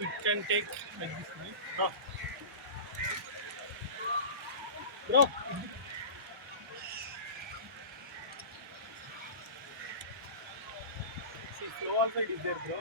It can take like this, right? Bro, see, flow also is there, bro.